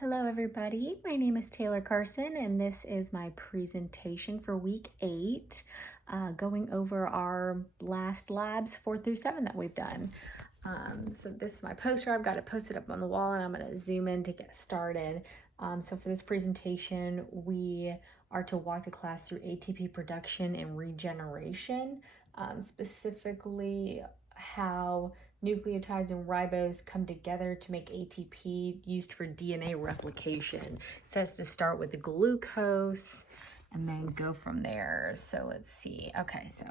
Hello everybody, my name is Taylor Carson and this is my presentation for week 8, going over our last labs 4 through 7 that we've done. So this is my poster. I've got it posted up on the wall and I'm going to zoom in to get started. So for this presentation we are to walk the class through ATP production and regeneration, specifically how nucleotides and ribose come together to make ATP used for DNA replication. It says to start with the glucose and then go from there. So let's see. Okay, so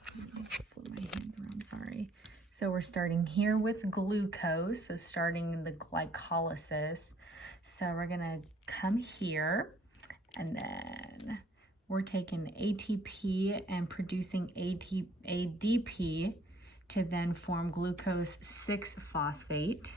flip my hands around, sorry. So we're starting here with glucose, so starting in the glycolysis. So we're gonna come here and then we're taking ATP and producing ADP to then form glucose 6-phosphate.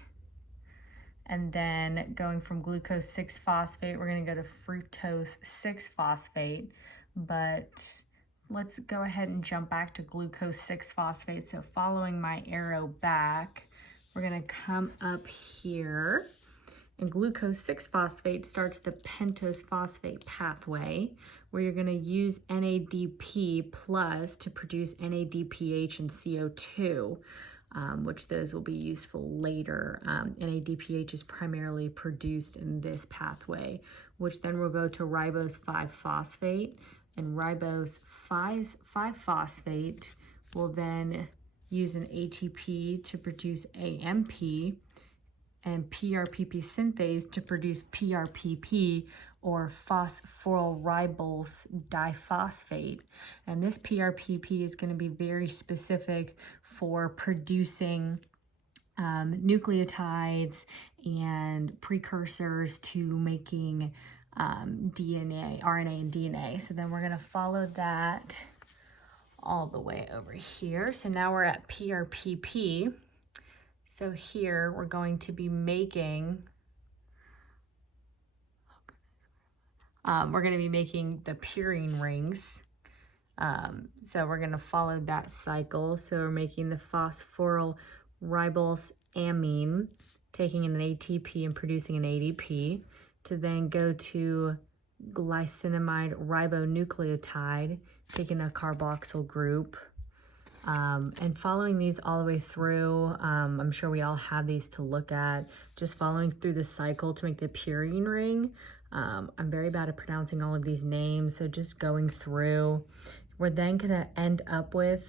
And then going from glucose 6-phosphate, we're going to go to fructose 6-phosphate. But let's go ahead and jump back to glucose 6-phosphate. So following my arrow back, we're going to come up here. And glucose 6-phosphate starts the pentose phosphate pathway, where you're going to use NADP plus to produce NADPH and CO2, which those will be useful later. NADPH is primarily produced in this pathway, which then will go to ribose 5-phosphate, and ribose 5-phosphate will then use an ATP to produce AMP, and PRPP synthase to produce PRPP, or phosphorylribose diphosphate. And this PRPP is going to be very specific for producing nucleotides and precursors to making DNA, RNA and DNA. So then we're going to follow that all the way over here. So now we're at PRPP. So here we're going to be making, the purine rings. So we're going to follow that cycle. So we're making the phosphorylribose amine, taking an ATP and producing an ADP, to then go to glycinamide ribonucleotide, taking a carboxyl group. And following these all the way through, I'm sure we all have these to look at, just following through the cycle to make the purine ring. I'm very bad at pronouncing all of these names, so just going through. We're then going to end up with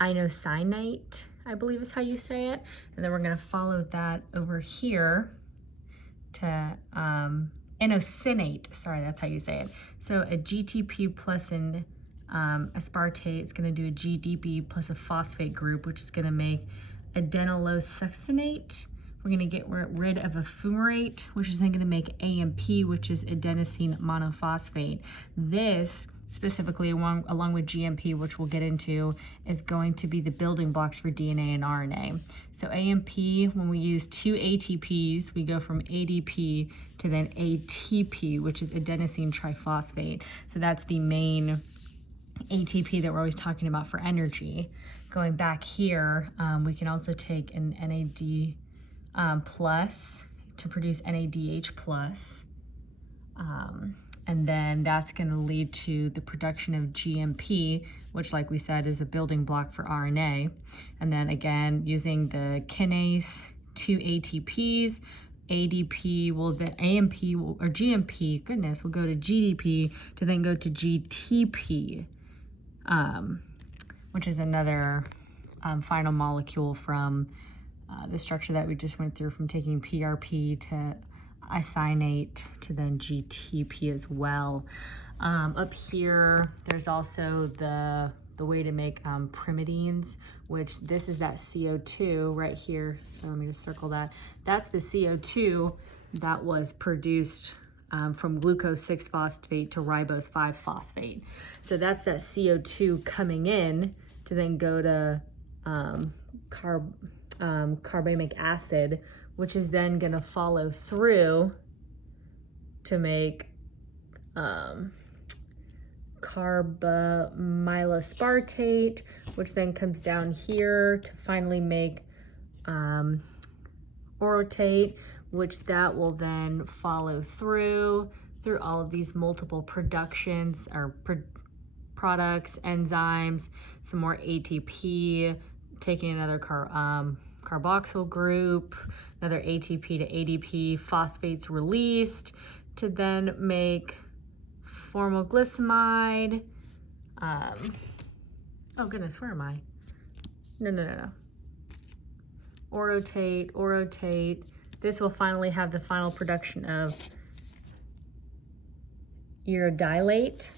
inosinate, I believe is how you say it. And then we're going to follow that over here to inosinate, sorry, that's how you say it. So a GTP plus an aspartate, it's going to do a GDP plus a phosphate group, which is going to make adenylosuccinate. We're going to get rid of a fumarate, which is then going to make AMP, which is adenosine monophosphate. This, specifically along with GMP, which we'll get into, is going to be the building blocks for DNA and RNA. So AMP, when we use 2 ATPs, we go from ADP to then ATP, which is adenosine triphosphate. So that's the main ATP that we're always talking about for energy. Going back here, we can also take an NAD plus to produce NADH plus, and then that's going to lead to the production of GMP, which, like we said, is a building block for RNA. And then again, using the kinase, 2 ATPs, ADP will then AMP will, or GMP, goodness, will go to GDP to then go to GTP, which is another final molecule from the structure that we just went through, from taking PRP to isinate to then GTP as well. Up here, there's also the way to make pyrimidines, which this is that CO2 right here. So let me just circle that. That's the CO2 that was produced from glucose 6-phosphate to ribose 5-phosphate. So that's that CO2 coming in to then go to carbamic acid, which is then going to follow through to make carbamylospartate, which then comes down here to finally make orotate, which that will then follow through all of these multiple productions or products, enzymes, some more ATP, taking another carboxyl group, another ATP to ADP, phosphates released to then make formylglycamide. Oh goodness, where am I? No. Orotate. This will finally have the final production of urodilate,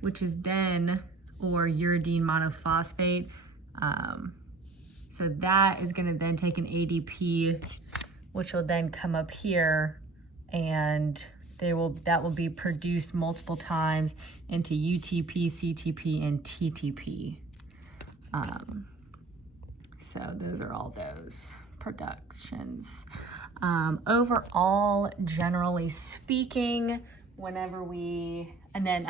which is then, or uridine monophosphate. So that is gonna then take an ADP, which will then come up here, and that will be produced multiple times into UTP, CTP, and TTP. So those are all those productions. Overall, generally speaking, whenever we, and then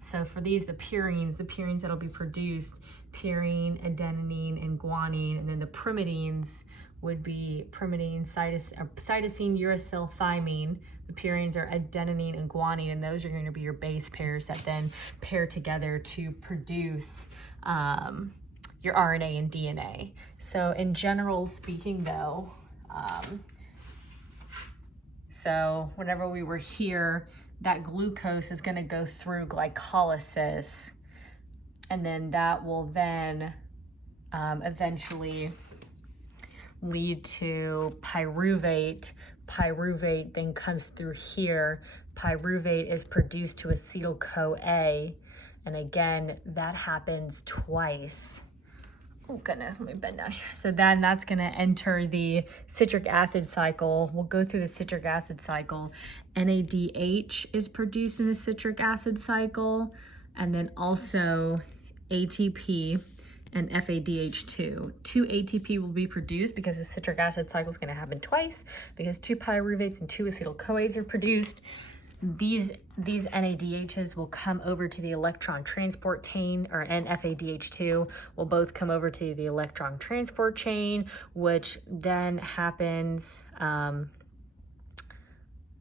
so for these, the purines that'll be produced, purine, adenine, and guanine, and then the pyrimidines would be pyrimidine, cytosine, uracil, thymine. The purines are adenine and guanine, and those are going to be your base pairs that then pair together to produce your RNA and DNA. So in general speaking though, so whenever we were here, that glucose is going to go through glycolysis, and then that will then eventually lead to pyruvate. Pyruvate then comes through here. Pyruvate is produced to acetyl-CoA, and again, that happens twice. Oh goodness, let me bend down here. So then that's gonna enter the citric acid cycle. We'll go through the citric acid cycle. NADH is produced in the citric acid cycle, and then also ATP and FADH2. 2 ATP will be produced because the citric acid cycle is gonna happen twice, because 2 pyruvates and 2 acetyl-CoAs are produced. These NADHs will come over to the electron transport chain, and FADH2 will both come over to the electron transport chain, which then happens, the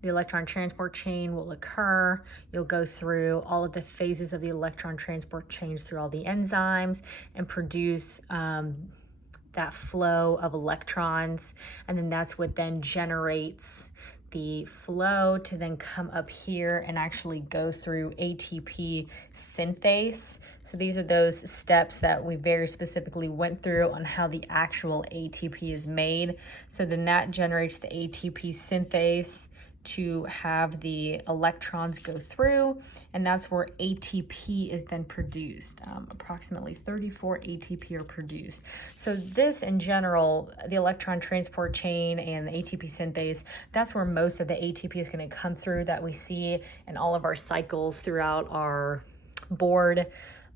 electron transport chain will occur. You'll go through all of the phases of the electron transport chains through all the enzymes and produce that flow of electrons, and then that's what then generates the flow to then come up here and actually go through ATP synthase. So these are those steps that we very specifically went through on how the actual ATP is made. So then that generates the ATP synthase to have the electrons go through, and that's where ATP is then produced. Approximately 34 ATP are produced. So this in general, the electron transport chain and the ATP synthase, that's where most of the ATP is going to come through that we see in all of our cycles throughout our board.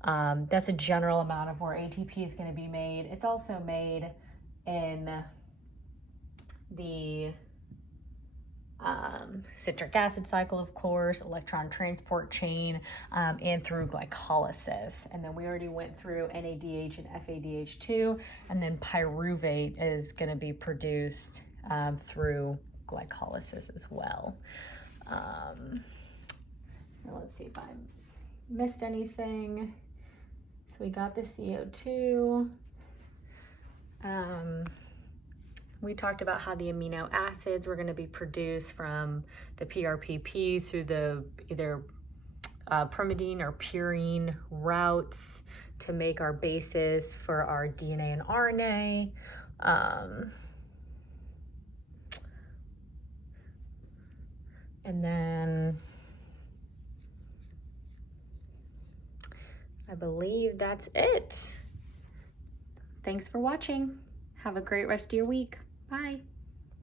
That's a general amount of where ATP is going to be made. It's also made in the citric acid cycle, of course, electron transport chain, and through glycolysis. And then we already went through NADH and FADH2, and then pyruvate is going to be produced through glycolysis as well. Now let's see if I missed anything. So we got the CO2. We talked about how the amino acids were going to be produced from the PRPP through the either pyrimidine or purine routes to make our basis for our DNA and RNA. And then I believe that's it. Thanks for watching. Have a great rest of your week. Bye.